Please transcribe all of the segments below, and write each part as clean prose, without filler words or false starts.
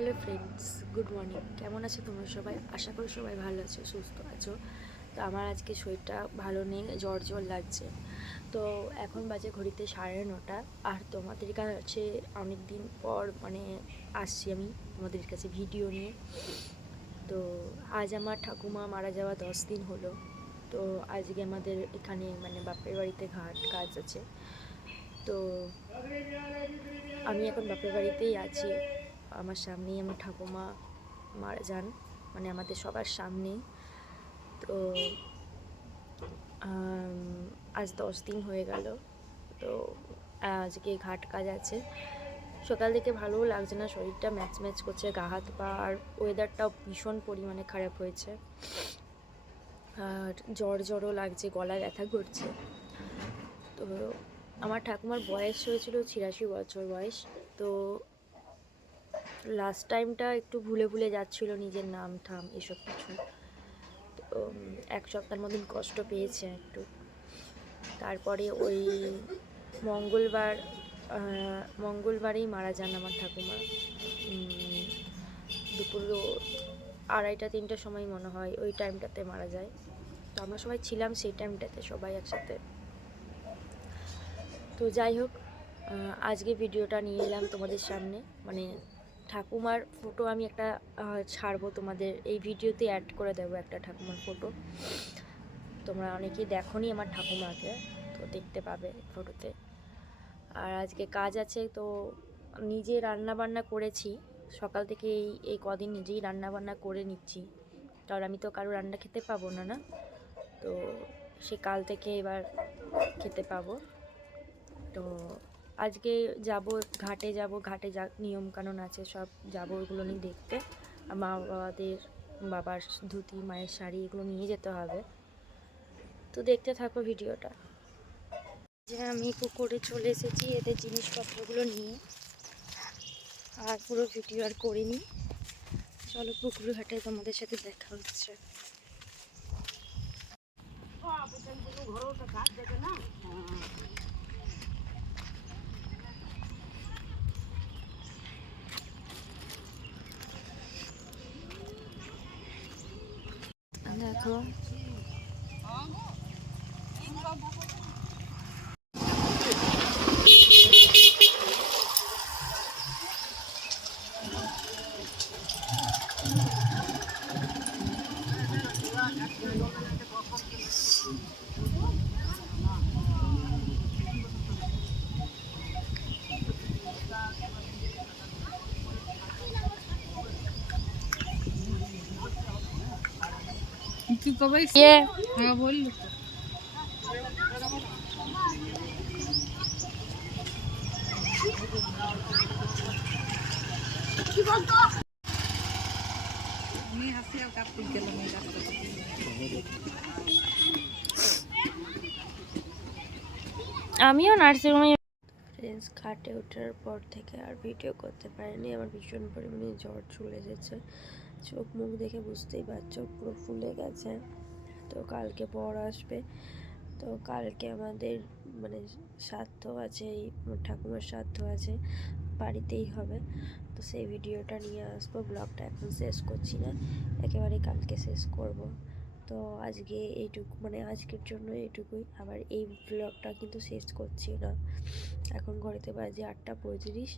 Hello friends, good morning. কেমন আছো তোমরা সবাই? আশা করি সবাই ভালো আছো, সুস্থ আছো। তো আমার আজকে শরীরটা ভালো নেই, জ্বর জ্বর লাগছে। তো এখন বাজে ঘড়িতে 9:30, আর তোমাদের কাছে অনেক দিন পর আসছি আমি তোমাদের কাছে ভিডিও নিয়ে। তো আজ আমার ঠাকুমা মারা যাওয়া 10 দিন হলো। তো আজকে আমাদের এখানে বাপের বাড়িতে কাজ আছে। তো আমি এখন বাপের বাড়িতেই আছি। আমার সামনেই আমার ঠাকুমা মারা যান, আমাদের সবার সামনেই। তো আজ 10 দিন হয়ে গেল। তো আজকে ঘাট কাজ আছে। সকাল থেকে ভালোও লাগছে না, শরীরটা ম্যাচ ম্যাচ করছে, গা হাত পা, আর ওয়েদারটাও ভীষণ পরিমাণে খারাপ হয়েছে। আর জ্বর জ্বরও লাগছে, গলায় ব্যথা করছে। তো আমার ঠাকুমার বয়স হয়েছিল 86 বছর বয়স। তো লাস্ট টাইমটা একটু ভুলে ভুলে যাচ্ছিল নিজের নাম ঠাম এসব কিছু। তো 1 সপ্তাহের মতন কষ্ট পেয়েছে একটু। তারপরে ওই মঙ্গলবারেই মারা যান আমার ঠাকুমা। দুপুর 2:30-3টার সময় মনে হয়, ওই টাইমটাতে মারা যায়। তো আমরা সবাই ছিলাম সেই টাইমটাতে, সবাই একসাথে। তো যাই হোক, আজকে ভিডিওটা নিয়ে এলাম তোমাদের সামনে। ঠাকুমার ফটো আমি একটা ছাড়বো তোমাদের এই ভিডিওতে, অ্যাড করে দেবো একটা ঠাকুমার ফটো। তোমরা অনেকেই দেখোনি আমার ঠাকুমাকে, তো দেখতে পাবে ফটোতে। আর আজকে কাজ আছে, তো নিজে রান্না বান্না করেছি সকাল থেকে। এই কদিন নিজেই রান্না বান্না করে নিচ্ছি, কারণ আমি তো কারো রান্না খেতে পাবো না। তো সে কাল থেকে এবার খেতে পাবো। তো আজকে ঘাটে যাব, ঘাটে যা নিয়মকানুন আছে সব যাব, ওগুলো নিয়ে দেখতে। বাবার ধুতি, মায়ের শাড়ি, এগুলো নিয়ে যেতে হবে। তো দেখতে থাকো ভিডিওটা। যে আমি পুকুরে চলে এসেছি এদের জিনিসপত্রগুলো নিয়ে, আর পুরো ভিডিও আর করিনি। চলো পুকুর ঘাটে তোমাদের সাথে দেখা হচ্ছে। দেখো কি কবে হ্যাঁ বললো তো। আমি হাসি আর কাপড় গেলাম এই রাস্তা থেকে। আমিও নার্সিংহোমে ফ্রেন্ডস, ঘাটে ওঠার পর থেকে আর ভিডিও করতে পারিনি। আমার ভীষণ পরিমাণে জ্বর চলে এসেছে, চোখ মুখ দেখে বুঝতেই পারছো পুরো ফুলে গেছে। তো কালকে বর আসবে, তো কালকে আমাদের শ্রাদ্ধ আছে, এই ঠাকুমার শ্রাদ্ধ আছে, বাড়িতেই হবে। তো সেই ভিডিওটা নিয়ে আসবো। ব্লগটা এখন শেষ করছি না, একেবারে কালকে শেষ করব। তো আজকে এইটুকু, আজকের জন্য এইটুকুই। আবার এই ব্লগটা কিন্তু শেষ করছি না। এখন ঘড়িতে বাজে 8:35।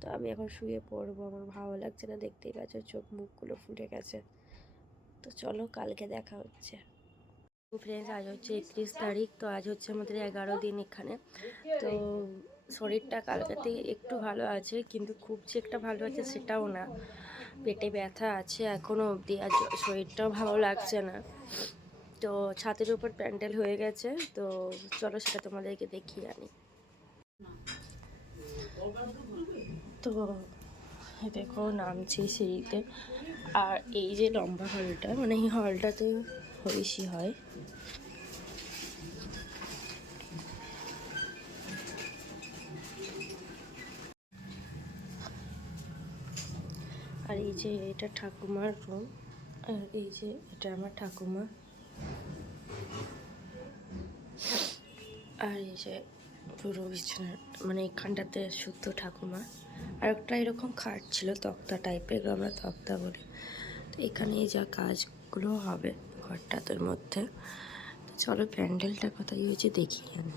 তো আমি এখন শুয়ে পড়বো, আমার ভালো লাগছে না, দেখতেই পাচ্ছ চোখ মুখগুলো ফুলে গেছে। তো চলো কালকে দেখা হচ্ছে। ফ্রেন্ডস, আজ হচ্ছে 31 তারিখ। তো আজ হচ্ছে আমাদের 11 দিন এখানে। তো শরীরটা কালকে থেকে একটু ভালো আছে, কিন্তু খুব যে একটা ভালো আছে সেটাও না। পেটে ব্যথা আছে এখনও অবধি, আর শরীরটাও ভালো লাগছে না। তো ছাদের উপর প্যান্ডেল হয়ে গেছে, তো চলো সেটা তোমাদেরকে দেখিয়ে আনি। তো দেখো নামছি সিঁড়িতে, আর এই যে লম্বা হলটা, এই হলটাতে হরিষি হয়। আর এই যে এটা ঠাকুমার রুম, আর এই যে এটা আমার ঠাকুমা, আর এই যে পুরো বিছানা, এখানটাতে শুদ্ধ ঠাকুমা, আর একটা এরকম খাট ছিল তক্তা টাইপের, আমরা তক্তা বলি। তো এখানে যা কাজগুলো হবে ঘরটার মধ্যে, তো চলো প্যান্ডেলটা কোথায় হয়েছে দেখি আমি।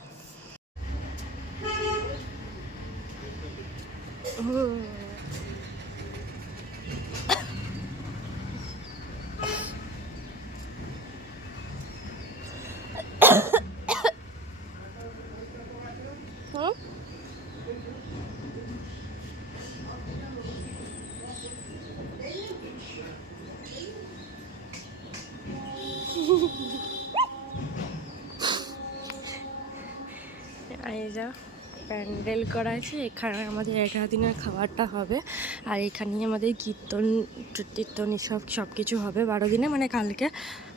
এই যা প্যান্ডেল করা আছে, এখানে আমাদের 11 দিনের খাবারটা হবে। আর এখানেই আমাদের কীর্তন টীর্তন সব কিছু হবে 12 দিনে, মানে কালকে।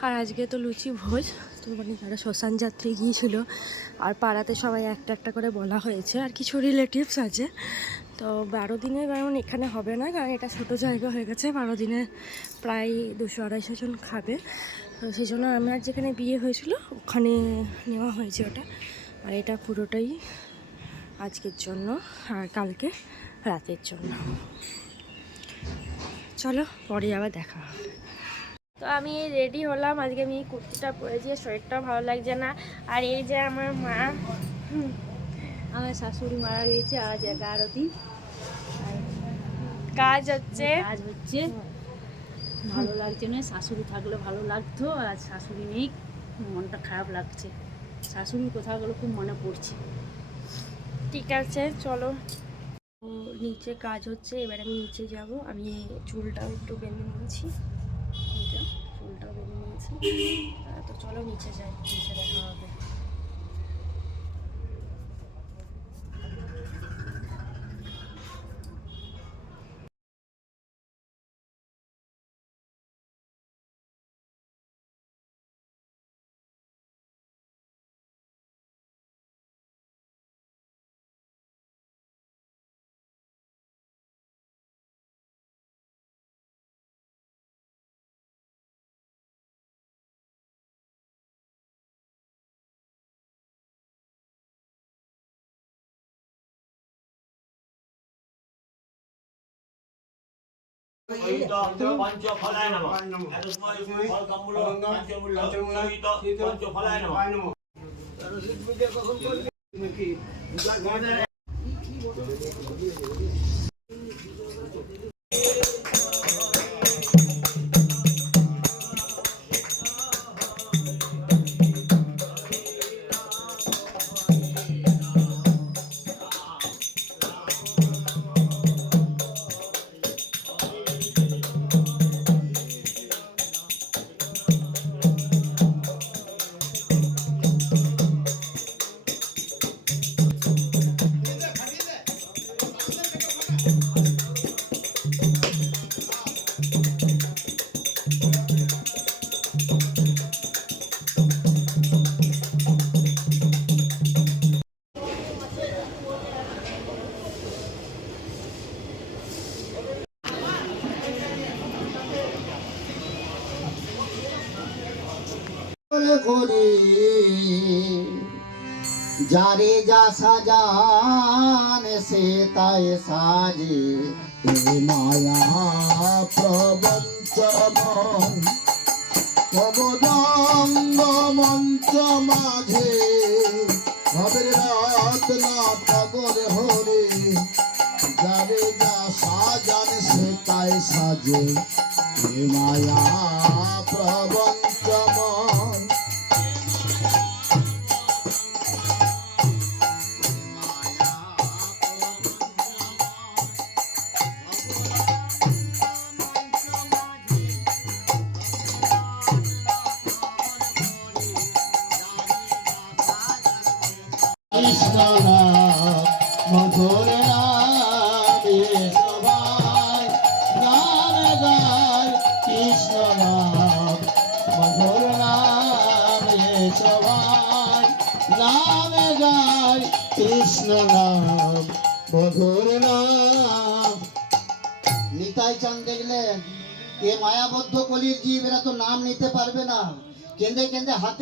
আর আজকে তো লুচি ভোজ, তো মানে যারা শ্মশান যাত্রী গিয়েছিল আর পাড়াতে সবাই একটা একটা করে বলা হয়েছে, আর কিছু রিলেটিভস আছে। তো 12 দিনে যেমন এখানে হবে না, কারণ এটা ছোটো জায়গা হয়ে গেছে। 12 দিনে প্রায় 200-250 জন খাবে। তো সেই জন্য আমার যেখানে বিয়ে হয়েছিল ওখানে নেওয়া হয়েছে ওটা। আর এটা পুরোটাই আজকের জন্য আর কালকে রাতের জন্য। চলো পরে আবার দেখা হবে। তো আমি রেডি হলাম, আজকে আমি এই কুর্তিটা পরেছি, শরীরটাও ভালো লাগছে না। আর এই যে আমার মা, আমার শাশুড়ি মারা গেছে আজ 11 দিন। কাজ হচ্ছে ভালো লাগছে না, শাশুড়ি থাকলে ভালো লাগতো, আর শাশুড়ি নেই, মনটা খারাপ লাগছে। শাশুড়ির কথাগুলো খুব মনে পড়ছে। ঠিক আছে চলো। নিচে কাজ হচ্ছে, এবার আমি নিচে যাব। আমি চুলটাও একটু বেঁধে নিয়েছি, চুলটাও বেঁধে নিয়েছি। তো চলো নিচে যাই, নিচে দেখা হবে। পঞ্চফলায় নমঃ। এত সময় ফল কম্বল পঞ্চমূল্য সহিত পঞ্চফলায় নমঃ। করে যারে যা সাজান সে তাই সাজে, এ মায়া প্রবঞ্চ মন প্রবদঙ্গ মঞ্চ মাঝে, ভবের রাত না টগর হরে, যারে যা সাজান সে তাই সাজে, এ মায়া প্রবঞ্চ মন। কৃষ্ণ মধুর নামে সবাই গান গায়, কৃষ্ণ মধুর নামে সবাই গান গায়, কৃষ্ণ নাম মধুর নাম। নিতাই চাঁদ দেখলেন এ মায়াবদ্ধ কলির জীব, এরা তো নাম নিতে পারবে না, কেঁদে কেঁদে হাতে